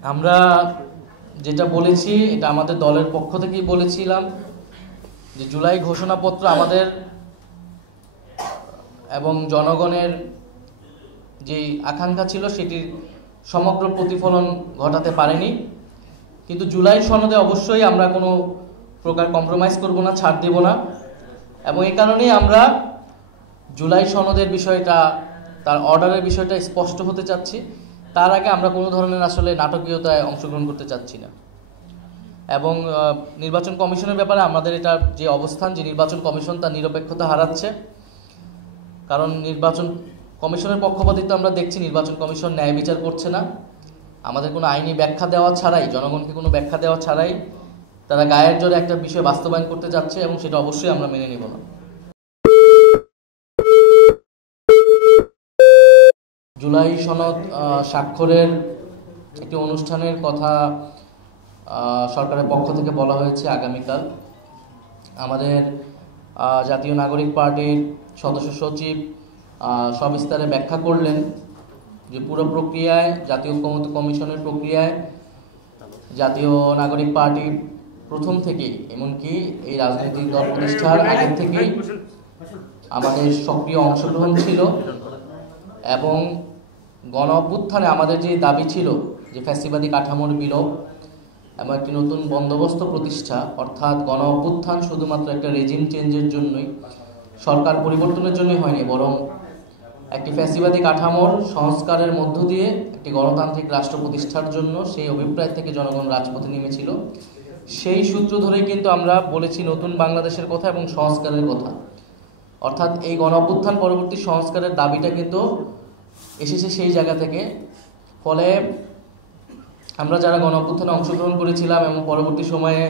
আমরা যেটা বলেছি এটা আমাদের দলের পক্ষ থেকেই বলেছিলাম যে জুলাই ঘোষণাপত্র আমাদের এবং জনগণের যেই আকাঙ্ক্ষা ছিল সেটির সমগ্র প্রতিফলন ঘটাতে পারেনি। কিন্তু জুলাই সনদে অবশ্যই আমরা কোনো প্রকার কম্প্রোমাইজ করব না, ছাড় দেব না, এবং এই কারণেই আমরা জুলাই সনদের বিষয়টা, তার অর্ডারের বিষয়টা স্পষ্ট হতে চাচ্ছি। তার আগে আমরা কোনো ধরনের আসলে নাটকীয়তায় অংশগ্রহণ করতে চাচ্ছি না। এবং নির্বাচন কমিশনের ব্যাপারে আমাদের এটা যে অবস্থান, যে নির্বাচন কমিশন তার নিরপেক্ষতা হারাচ্ছে। কারণ নির্বাচন কমিশনের পক্ষপাতিত্ব আমরা দেখছি, নির্বাচন কমিশন ন্যায় বিচার করছে না। আমাদের কোনো আইনি ব্যাখ্যা দেওয়া ছাড়াই, জনগণকে কোনো ব্যাখ্যা দেওয়া ছাড়াই তারা গায়ের জোরে একটা বিষয় বাস্তবায়ন করতে যাচ্ছে, এবং সেটা অবশ্যই আমরা মেনে নিব না। জুলাই সনদ স্বাক্ষরের একটি অনুষ্ঠানের কথা সরকারের পক্ষ থেকে বলা হয়েছে আগামীকাল। আমাদের জাতীয় নাগরিক পার্টির সদস্য সচিব সবিস্তারে ব্যাখ্যা করলেন যে পুরো প্রক্রিয়ায়, জাতীয় ঐক্যমত্য কমিশনের প্রক্রিয়ায় জাতীয় নাগরিক পার্টি প্রথম থেকেই, এমনকি এই রাজনৈতিক দল প্রতিষ্ঠার আগের থেকেই আমাদের সক্রিয় অংশগ্রহণ ছিল। এবং গণ অভ্যুত্থানে আমাদের যে দাবি ছিল যে ফ্যাসিবাদী কাঠামোর বিলোপ এবং একটি নতুন বন্দোবস্ত প্রতিষ্ঠা, অর্থাৎ গণ অভ্যুত্থান শুধুমাত্র একটা রেজিম চেঞ্জের জন্যই, সরকার পরিবর্তনের জন্যই হয়নি, বরং একটি ফ্যাসিবাদী কাঠামোর সংস্কারের মধ্য দিয়ে একটি গণতান্ত্রিক রাষ্ট্র প্রতিষ্ঠার জন্য সেই অভিপ্রায় থেকে জনগণ রাজপথে নেমেছিল। সেই সূত্র ধরেই কিন্তু আমরা বলেছি নতুন বাংলাদেশের কথা এবং সংস্কারের কথা। অর্থাৎ এই গণ অভ্যুত্থান পরবর্তী সংস্কারের দাবিটা কিন্তু এসেছে সেই জায়গা থেকে। ফলে আমরা যারা গণ অভ্যুত্থানে অংশগ্রহণ করেছিলাম এবং পরবর্তী সময়ে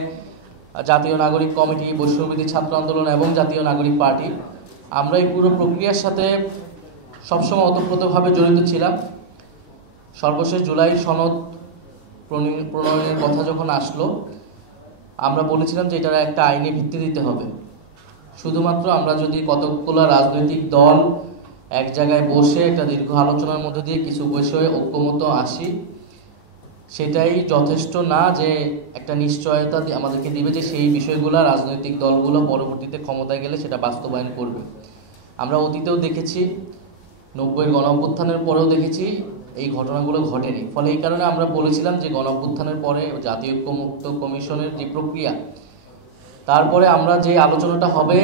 জাতীয় নাগরিক কমিটি, বৈষম্যবিরোধী ছাত্র আন্দোলন এবং জাতীয় নাগরিক পার্টি, আমরা এই পুরো প্রক্রিয়ার সাথে সবসময় ওতপ্রোতভাবে জড়িত ছিলাম। সর্বশেষ জুলাই সনদ প্রণয়নের কথা যখন আসলো, আমরা বলেছিলাম যে এটার একটা আইনি ভিত্তি দিতে হবে। শুধুমাত্র আমরা যদি কতগুলো রাজনৈতিক দল এক জায়গায় বসে একটা দীর্ঘ আলোচনার মধ্যে দিয়ে কিছু বিষয়ে ঐক্যমত আসি, সেটাই যথেষ্ট না যে একটা নিশ্চয়তা আমাদেরকে দিবে যে সেই বিষয়গুলো রাজনৈতিক দলগুলো পরবর্তীতে ক্ষমতায় গেলে সেটা বাস্তবায়ন করবে। আমরা অতীতেও দেখেছি, 90-এর গণ অভ্যুত্থানের পরেও দেখেছি এই ঘটনাগুলো ঘটেনি। ফলে এই কারণে আমরা বলেছিলাম যে গণ অভ্যুত্থানের পরে জাতীয় ঐক্যমত্য কমিশনের যে প্রক্রিয়া, তারপরে আমরা যে আলোচনাটা হবে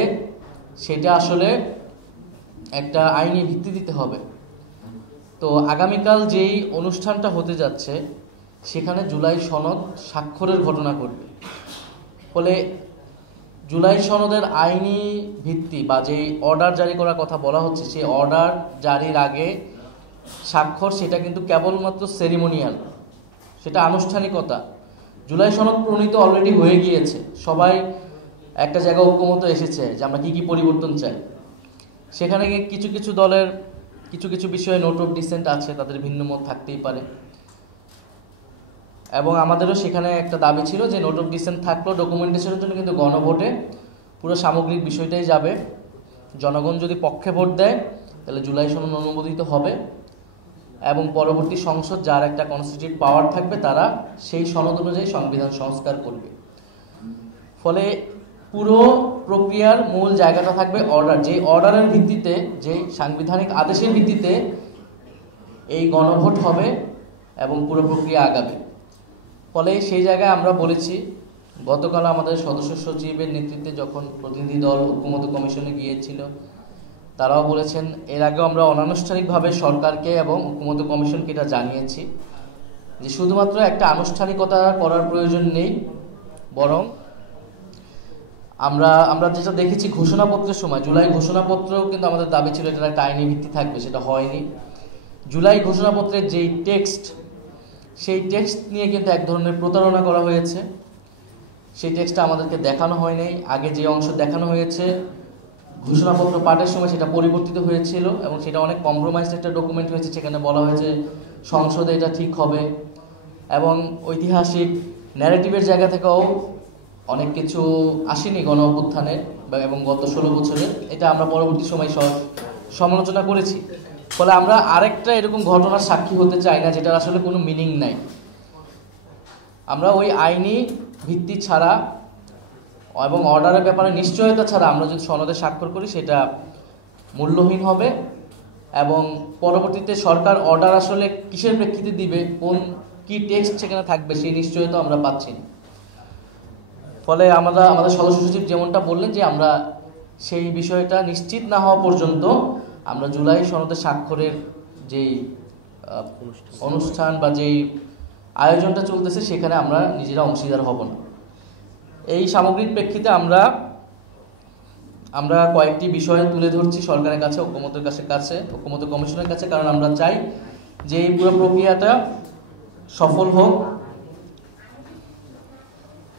সেটা আসলে একটা আইনি ভিত্তি দিতে হবে। তো আগামীকাল যেই অনুষ্ঠানটা হতে যাচ্ছে সেখানে জুলাই সনদ স্বাক্ষরের ঘটনা ঘটবে। ফলে জুলাই সনদের আইনি ভিত্তি বা যেই অর্ডার জারি করার কথা বলা হচ্ছে, সেই অর্ডার জারির আগে স্বাক্ষর সেটা কিন্তু কেবলমাত্র সেরিমোনিয়াল, সেটা আনুষ্ঠানিকতা। জুলাই সনদ প্রণীত অলরেডি হয়ে গিয়েছে, সবাই একটা জায়গায় ঐক্যমত এসেছে যে আমরা কী কী পরিবর্তন চাই। সেখানে কিছু কিছু দলের কিছু কিছু বিষয়ে নোট অফ ডিসেন্ট আছে, তাদের ভিন্ন মত থাকতেই পারে। এবং আমাদেরও সেখানে একটা দাবি ছিল যে নোট অফ ডিসেন্ট থাকলেও ডকুমেন্টেশনের জন্য কিন্তু গণভোটে পুরো সামগ্রিক বিষয়টাই যাবে। জনগণ যদি পক্ষে ভোট দেয় তাহলে জুলাই সনদ অনুমোদিত হবে, এবং পরবর্তী সংসদ যার একটা কনস্টিটিউটিভ পাওয়ার থাকবে তারা সেই সনদ অনুযায়ী সংবিধান সংস্কার করবে। ফলে পুরো প্রক্রিয়ার মূল জায়গাটা থাকবে অর্ডার, যে অর্ডারের ভিত্তিতে, যে সাংবিধানিক আদেশের ভিত্তিতে এই গণভোট হবে এবং পুরো প্রক্রিয়া আগাবে। ফলে সেই জায়গায় আমরা বলেছি, গতকাল আমাদের সদস্য সচিবের নেতৃত্বে যখন প্রতিনিধি দল ঐক্যমত্য কমিশনে গিয়েছিল, তারাও বলেছেন, এর আগেও আমরা অনানুষ্ঠানিকভাবে সরকারকে এবং ঐক্যমত্য কমিশনকে এটা জানিয়েছি যে শুধুমাত্র একটা আনুষ্ঠানিকতা করার প্রয়োজন নেই, বরং আমরা যেটা দেখেছি ঘোষণাপত্রের সময়, জুলাই ঘোষণাপত্রেও কিন্তু আমাদের দাবি ছিল এটার একটা আইনি ভিত্তি থাকবে, সেটা হয়নি। জুলাই ঘোষণাপত্রের যেই টেক্সট, সেই টেক্সট নিয়ে কিন্তু এক ধরনের প্রতারণা করা হয়েছে। সেই টেক্সটটা আমাদেরকে দেখানো হয় নাই। আগে যে অংশ দেখানো হয়েছে ঘোষণাপত্র পাঠের সময় সেটা পরিবর্তিত হয়েছিল এবং সেটা অনেক কম্প্রোমাইজড একটা ডকুমেন্ট হয়েছে। সেখানে বলা হয়েছে সংসদে এটা ঠিক হবে, এবং ঐতিহাসিক ন্যারেটিভের জায়গা থেকেও অনেক কিছু আসেনি গণ অভ্যুত্থানের এবং গত 16 বছরের। এটা আমরা পরবর্তী সময় সমালোচনা করেছি। ফলে আমরা আরেকটা এরকম ঘটনার সাক্ষী হতে চাই না যেটার আসলে কোনো মিনিং নাই। আমরা ওই আইনি ভিত্তি ছাড়া এবং অর্ডারের ব্যাপারে নিশ্চয়তা ছাড়া আমরা যদি সনদে স্বাক্ষর করি সেটা মূল্যহীন হবে এবং পরবর্তীতে সরকার অর্ডার আসলে কিসের প্রেক্ষিতে দিবে, কি টেক্সট সেখানে থাকবে সেই নিশ্চয়তা আমরা পাচ্ছি না। ফলে আমাদের সদস্য সচিব যেমনটা বললেন যে আমরা সেই বিষয়টা নিশ্চিত না হওয়া পর্যন্ত আমরা জুলাই সনদে স্বাক্ষরের যেই অনুষ্ঠান বা যেই আয়োজনটা চলতেছে সেখানে আমরা নিজেরা অংশীদার হব না। এই সামগ্রিক প্রেক্ষিতে আমরা কয়েকটি বিষয় তুলে ধরছি সরকারের কাছে, ঐক্যমত্য কমিশনের কাছে, কারণ আমরা চাই যে এই পুরো প্রক্রিয়াটা সফল হোক।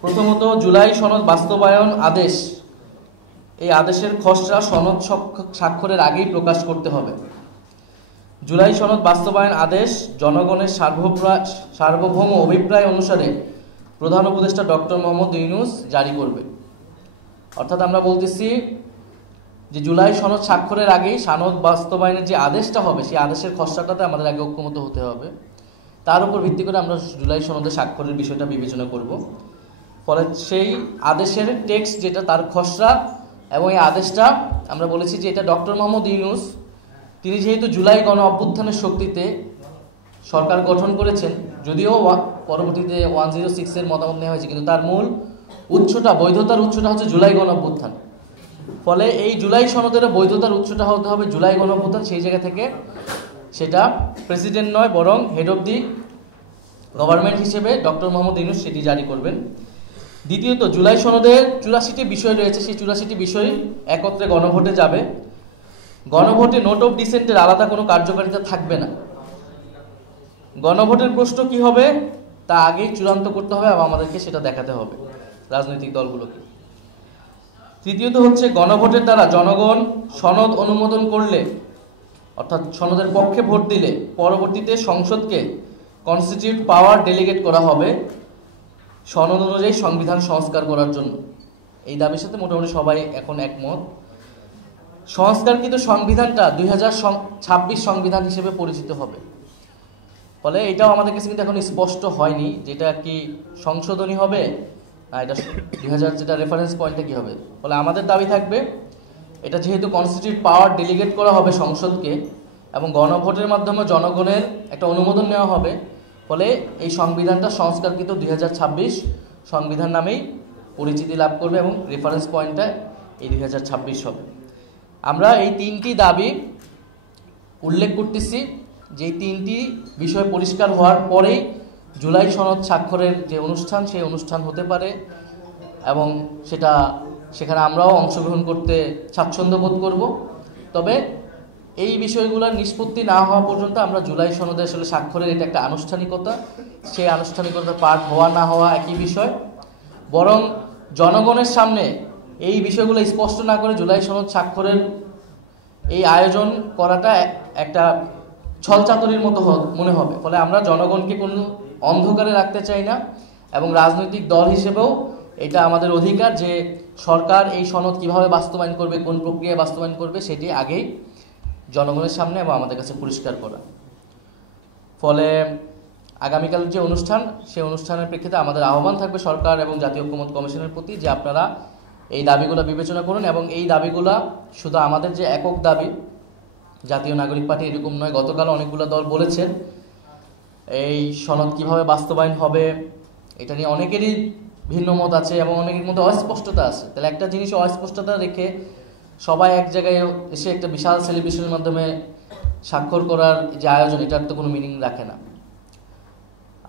প্রথমত, জুলাই সনদ বাস্তবায়ন আদেশ, এই আদেশের খসড়া সনদ স্বাক্ষরের আগেই প্রকাশ করতে হবে। জুলাই সনদ বাস্তবায়ন আদেশ জনগণের সার্বভৌম অভিপ্রায় অনুসারে প্রধান উপদেষ্টা ডক্টর মোহাম্মদ ইউনূস জারি করবে। অর্থাৎ আমরা বলতেছি যে জুলাই সনদ স্বাক্ষরের আগেই সনদ বাস্তবায়নের যে আদেশটা হবে সেই আদেশের খসড়াটাতে আমাদের আগে ঐক্যমত হতে হবে। তার উপর ভিত্তি করে আমরা জুলাই সনদে স্বাক্ষরের বিষয়টা বিবেচনা করব। ফলে সেই আদেশের টেক্সট যেটা তার খসড়া এবং এই আদেশটা আমরা বলেছি যে এটা ডক্টর মোহাম্মদ ইউনূস তিনি যেহেতু জুলাই গণ অভ্যুত্থানের শক্তিতে সরকার গঠন করেছেন, যদিও পরবর্তীতে 106-এর মতামত নেওয়া হয়েছে, কিন্তু তার মূল বৈধতার উৎসটা হচ্ছে জুলাই গণ অভ্যুত্থান। ফলে এই জুলাই সনদের বৈধতার উৎসটা হতে হবে জুলাই গণ অভ্যুত্থান। সেই জায়গা থেকে সেটা প্রেসিডেন্ট নয় বরং হেড অফ দি গভর্নমেন্ট হিসেবে ডক্টর মোহাম্মদ ইউনূস সেটি জারি করবেন। দ্বিতীয়ত, জুলাই সনদের 84টি বিষয় রয়েছে, সেই 84টি বিষয় একত্রে গণভোটে যাবে। গণভোটে নোট অফ ডিসেন্টের আলাদা কোনো কার্যকারিতা থাকবে না। গণভোটের প্রশ্ন কি হবে তা আগেই চূড়ান্ত করতে হবে এবং আমাদেরকে সেটা দেখাতে হবে রাজনৈতিক দলগুলোকে। তৃতীয়ত হচ্ছে, গণভোটের দ্বারা জনগণ সনদ অনুমোদন করলে অর্থাৎ সনদের পক্ষে ভোট দিলে পরবর্তীতে সংসদকে কনস্টিটিউট পাওয়ার ডেলিগেট করা হবে সনদ অনুযায়ী সংবিধান সংস্কার করার জন্য। এই দাবির সাথে মোটামুটি সবাই এখন একমত। সংস্কারকৃত সংবিধানটা 2026 সংবিধান হিসেবে পরিচিত হবে। ফলে এটাও আমাদের কাছে কিন্তু এখন স্পষ্ট হয়নি যেটা কি সংশোধনী হবে না এটা 2000 যেটা রেফারেন্স পয়েন্টটা কি হবে। ফলে আমাদের দাবি থাকবে এটা যেহেতু কনস্টিটিউট পাওয়ার ডেলিগেট করা হবে সংসদকে এবং গণভোটের মাধ্যমে জনগণের একটা অনুমোদন নেওয়া হবে, ফলে এই সংবিধানটা সংস্কারকৃত 2026 সংবিধান নামেই পরিচিতি লাভ করবে এবং রেফারেন্স পয়েন্টটা এই 2026 হবে। আমরা এই তিনটি দাবি উল্লেখ করতেছি যে তিনটি বিষয় পরিষ্কার হওয়ার পরেই জুলাই সনদ স্বাক্ষরের যে অনুষ্ঠান সেই অনুষ্ঠান হতে পারে এবং সেখানে আমরাও অংশগ্রহণ করতে স্বাচ্ছন্দ্য বোধ করব। তবে এই বিষয়গুলোর নিষ্পত্তি না হওয়া পর্যন্ত আমরা জুলাই সনদে আসলে স্বাক্ষরের এটা একটা আনুষ্ঠানিকতা, সেই আনুষ্ঠানিকতা পাঠ হওয়া না হওয়া একই বিষয়। বরং জনগণের সামনে এই বিষয়গুলো স্পষ্ট না করে জুলাই সনদ স্বাক্ষরের এই আয়োজন করাটা একটা ছলচাতুরির মতো মনে হবে। ফলে আমরা জনগণকে কোনো অন্ধকারে রাখতে চাই না এবং রাজনৈতিক দল হিসেবেও এটা আমাদের অধিকার যে সরকার এই সনদ কিভাবে বাস্তবায়ন করবে, কোন প্রক্রিয়ায় বাস্তবায়ন করবে সেটি আগেই জনগণের সামনে এবং আমাদের কাছে পরিষ্কার করা। ফলে আগামীকাল যে অনুষ্ঠান সেই অনুষ্ঠানের প্রেক্ষিতে আমাদের আহ্বান থাকবে সরকার এবং জাতীয় ঐক্যমত্য কমিশনের প্রতি যে আপনারা এই দাবিগুলো বিবেচনা করুন এবং এই দাবিগুলো শুধু আমাদের যে একক দাবি জাতীয় নাগরিক পার্টি এরকম নয়। গতকাল অনেকগুলো দল বলেছেন এই সনদ কিভাবে বাস্তবায়ন হবে এটা নিয়ে অনেকেরই ভিন্ন মত আছে এবং অনেকের মধ্যে অস্পষ্টতা আছে। তাহলে একটা জিনিস অস্পষ্টতা রেখে সবাই এক জায়গায় এসে একটা বিশাল সেলিব্রেশনের মাধ্যমে স্বাক্ষর করার যে আয়োজন এটার তো কোনো মিনিং রাখে না।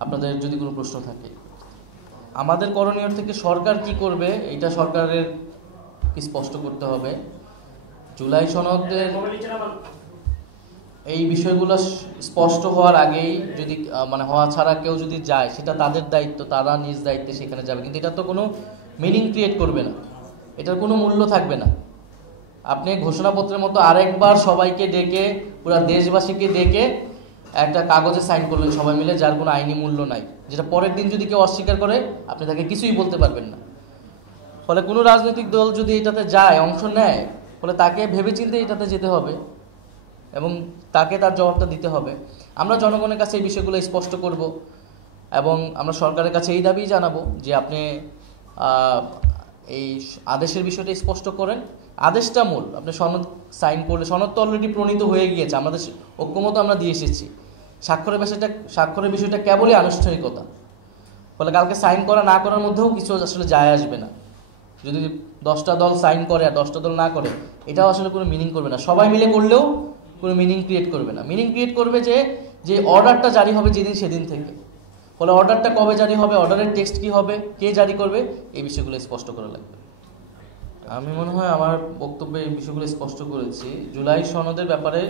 আপনাদের যদি কোনো প্রশ্ন থাকে, আমাদের করণীয় থেকে সরকার কি করবে এটা সরকারের স্পষ্ট করতে হবে। জুলাই সনদের এই বিষয়গুলো স্পষ্ট হওয়ার আগেই যদি হওয়া ছাড়া কেউ যদি যায় সেটা তাদের দায়িত্ব, তারা নিজ দায়িত্বে সেখানে যাবে, কিন্তু এটা তো কোনো মিনিং ক্রিয়েট করবে না, এটার কোনো মূল্য থাকবে না। আপনি ঘোষণাপত্রের মতো আরেকবার সবাইকে ডেকে পুরো দেশবাসীকে ডেকে একটা কাগজে সাইন করলেন সবাই মিলে, যার কোনো আইনি মূল্য নাই, যেটা পরের দিন যদি কেউ অস্বীকার করে আপনি তাকে কিছুই বলতে পারবেন না। ফলে কোনো রাজনৈতিক দল যদি এটাতে যায়, অংশ নেয়, ফলে তাকে ভেবেচিন্তে এটাতে যেতে হবে এবং তাকে তার জবাবটা দিতে হবে। আমরা জনগণের কাছে এই বিষয়গুলো স্পষ্ট করব এবং আমরা সরকারের কাছে এই দাবি জানাবো যে আপনি এই আদেশের বিষয়টা স্পষ্ট করেন। আদেশটা মূল, আপনি সনদ সাইন করলে, সনদ তো অলরেডি প্রণীত হয়ে গিয়েছে, আমাদের ঐক্যমত আমরা দিয়ে এসেছি। স্বাক্ষরের বিষয়টা কেবলই আনুষ্ঠানিকতা। ফলে কালকে সাইন করা না করার মধ্যেও কিছু আসলে যায় আসবে না। যদি 10টা দল সাইন করে আর 10টা দল না করে, এটাও আসলে কোনো মিনিং করবে না। সবাই মিলে করলেও কোনো মিনিং ক্রিয়েট করবে না। মিনিং ক্রিয়েট করবে যে অর্ডারটা জারি হবে যেদিন সেদিন থেকে। ফলে অর্ডারটা কবে জারি হবে, অর্ডারের টেক্সট কী হবে, কে জারি করবে, এই বিষয়গুলো স্পষ্ট করা লাগবে। আমি মনে হয় আমার বক্তব্যে এই বিষয়গুলো স্পষ্ট করেছি। জুলাই সনদের ব্যাপারে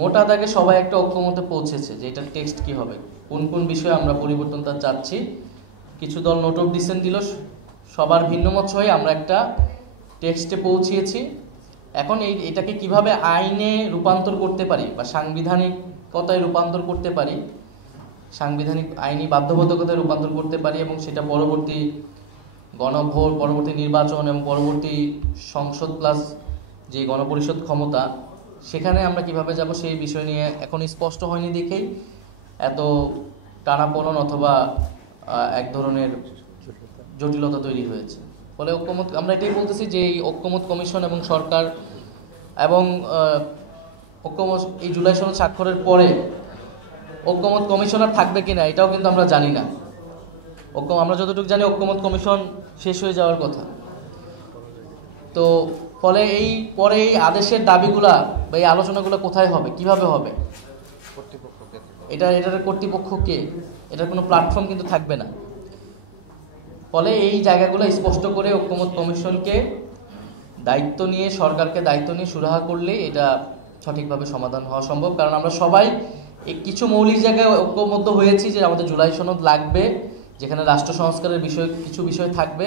মোটা দাগে সবাই একটা ঐক্যমতে পৌঁছেছে যে এটার টেক্সট কী হবে, কোন কোন বিষয়ে আমরা পরিবর্তনটা চাচ্ছি। কিছু দল নোট অফ ডিসেন্ট দিল, সবার ভিন্নমত হয়ে আমরা একটা টেক্সটে পৌঁছিয়েছি। এখন এটাকে কিভাবে আইনে রূপান্তর করতে পারি বা সাংবিধানিকতায় রূপান্তর করতে পারি, সাংবিধানিক আইনি বাধ্যবাধকতায় রূপান্তর করতে পারি, এবং সেটা পরবর্তী গণভোট, পরবর্তী নির্বাচন এবং পরবর্তী সংসদ প্লাস যে গণপরিষদ ক্ষমতা, সেখানে আমরা কিভাবে যাব সেই বিষয় নিয়ে এখন স্পষ্ট হয়নি দেখেই এত টানাপোড়েন অথবা এক ধরনের জটিলতা তৈরি হয়েছে। ফলে ঐক্যমত, আমরা এটাই বলতেছি যে এই ঐক্যমত কমিশন এবং সরকার এবং ঐক্যমত এই জুলাই সনদ স্বাক্ষরের পরে ঐক্যমত কমিশনার থাকবে কিনা এটাও কিন্তু আমরা জানি না। আমরা যতটুকু জানি ঐক্যমত কমিশন শেষ হয়ে যাওয়ার কথা। তো ফলে এই পরে এই আদেশের দাবিগুলা বা এই আলোচনাগুলো কোথায় হবে, কিভাবে হবে, এটার কর্তৃপক্ষ কে, এটার কোনো প্ল্যাটফর্ম কিন্তু থাকবে না। ফলে এই জায়গাগুলো স্পষ্ট করে ঐক্যমত কমিশনকে দায়িত্ব নিয়ে, সরকারকে দায়িত্ব নিয়ে সুরাহা করলে এটা সঠিকভাবে সমাধান হওয়া সম্ভব। কারণ আমরা সবাই কিছু মৌলিক জায়গায় ঐক্যবদ্ধ হয়েছি যে আমাদের জুলাই সনদ লাগবে, যেখানে রাষ্ট্র সংস্কারের কিছু বিষয় থাকবে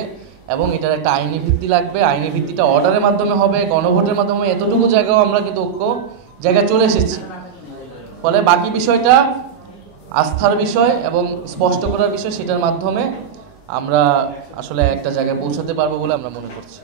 এবং এটার একটা আইনি ভিত্তি লাগবে। আইনি ভিত্তিটা অর্ডারের মাধ্যমে হবে, গণভোটের মাধ্যমে, এতটুকু জায়গাও আমরা কিন্তু ঐক্য জায়গায় চলে এসেছি। ফলে বাকি বিষয়টা আস্থার বিষয় এবং স্পষ্ট করার বিষয়, সেটার মাধ্যমে আমরা আসলে একটা জায়গায় পৌঁছাতে পারবো বলে আমরা মনে করছি।